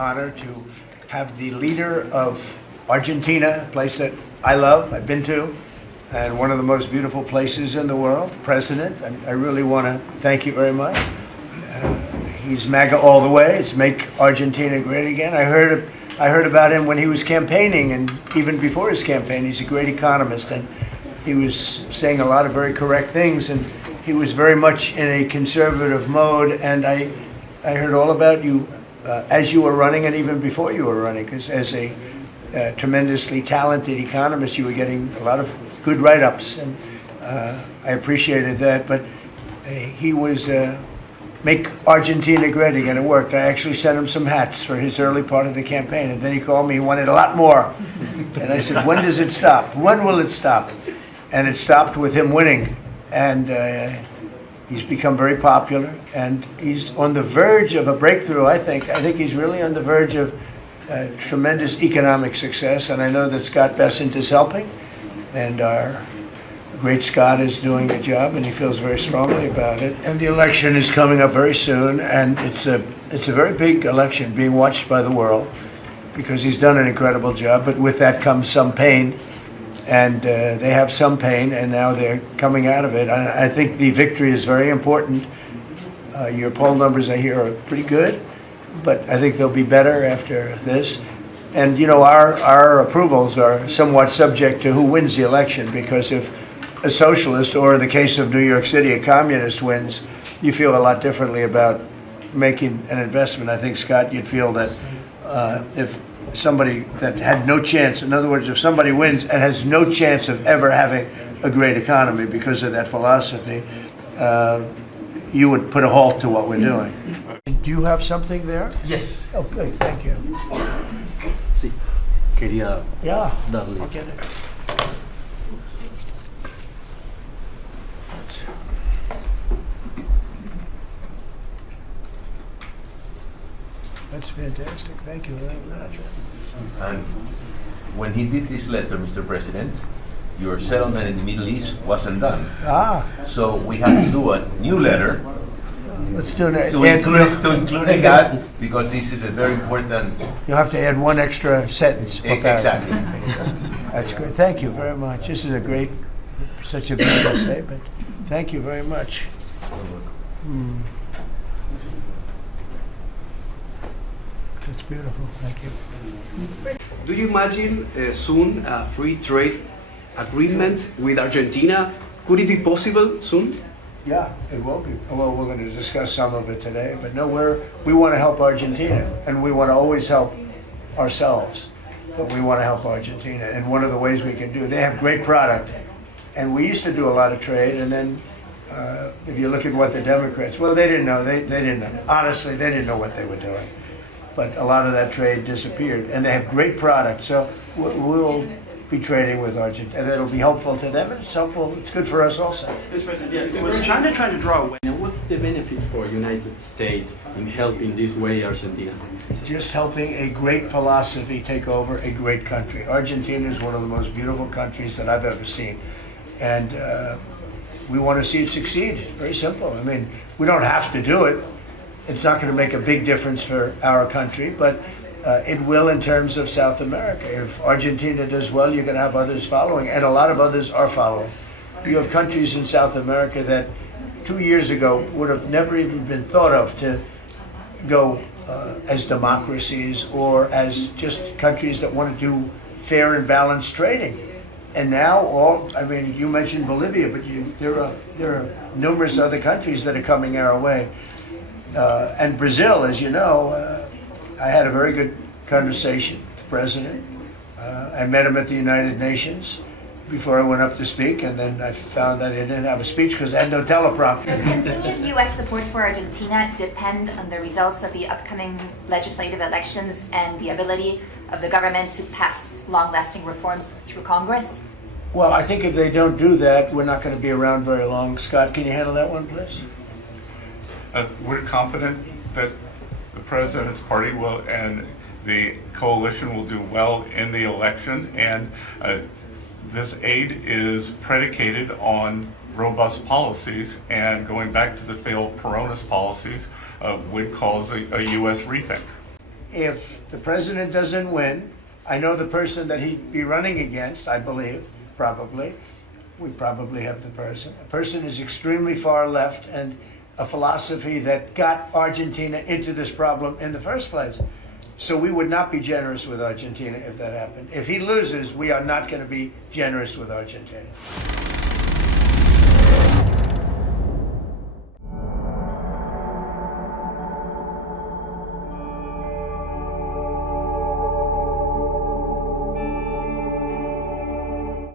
honor to have the leader of Argentina, a place that I love, I've been to, and one of the most beautiful places in the world, President. I really want to thank you very much. He's MAGA all the way. It's Make Argentina Great Again. I heard about him when he was campaigning, and even before his campaign. He's a great economist, and he was saying a lot of very correct things, and he was very much in a conservative mode. And I heard all about you as you were running, and even before you were running, because as a tremendously talented economist, you were getting a lot of good write-ups, and I appreciated that. But he was Make Argentina Great Again. It worked. I actually sent him some hats for his early part of the campaign, and then he called me. He wanted a lot more, and I said, "When does it stop? When will it stop?" And it stopped with him winning, and he's become very popular, and he's on the verge of a breakthrough. I think he's really on the verge of tremendous economic success, and I know that Scott Bessent is helping, and our great Scott is doing a job, and he feels very strongly about it. And the election is coming up very soon, and it's a very big election being watched by the world, because he's done an incredible job. But with that comes some pain, and they have some pain, and now they're coming out of it. I think the victory is very important. Your poll numbers, I hear, are pretty good, but I think they'll be better after this. And you know, our approvals are somewhat subject to who wins the election, because if a socialist, or in the case of New York City, a communist wins, you feel a lot differently about making an investment. I think, Scott, you'd feel that if somebody that had no chance, in other words, if somebody wins and has no chance of ever having a great economy because of that philosophy, you would put a halt to what we're doing. Do you have something there? Yes. Oh, good, thank you. Sí. Quería darle. I'll get it. That's fantastic. Thank you very much. And when he did this letter, Mr. President, your settlement in the Middle East wasn't done. So we had to do a new letter Let's do that. to include that, because this is a very important. You'll have to add one extra sentence. Exactly. That's great. Thank you very much. This is such a beautiful statement. Thank you very much. That's beautiful. Thank you. Do you imagine soon a free trade agreement with Argentina? Could it be possible soon? Yeah, it will be. Well, we're going to discuss some of it today, but no, we want to help Argentina, and we want to always help ourselves, but we want to help Argentina. And one of the ways we can do it, they have great product, and we used to do a lot of trade, and then if you look at what the Democrats, well, they didn't know. They didn't know. Honestly, they didn't know what they were doing. But a lot of that trade disappeared, and they have great product. So we'll be trading with Argentina, and it'll be helpful to them, and it's helpful. It's good for us also. Mr. President, was China trying to draw away? What's the benefit for United States in helping this way Argentina? Just helping a great philosophy take over a great country. Argentina is one of the most beautiful countries that I've ever seen, and we want to see it succeed. Very simple. I mean, we don't have to do it. It's not going to make a big difference for our country, but it will in terms of South America. If Argentina does well, you're going to have others following, and a lot of others are following. You have countries in South America that 2 years ago would have never even been thought of to go as democracies or as just countries that want to do fair and balanced trading. And now you mentioned Bolivia, but there are numerous other countries that are coming our way. And Brazil, as you know, I had a very good conversation with the president. I met him at the United Nations before I went up to speak, and then I found that he didn't have a speech because I had no teleprompter. Does continued U.S. support for Argentina depend on the results of the upcoming legislative elections and the ability of the government to pass long-lasting reforms through Congress? Well, I think if they don't do that, we're not going to be around very long. Scott, can you handle that one, please? We're confident that the president's party will and the coalition will do well in the election, and this aid is predicated on robust policies, and going back to the failed Peronist policies would cause a U.S. rethink. if the president doesn't win, I know the person that he'd be running against, I believe, probably. We probably have the person. The person is extremely far left and a philosophy that got Argentina into this problem in the first place. So we would not be generous with Argentina if that happened. If he loses, we are not going to be generous with Argentina.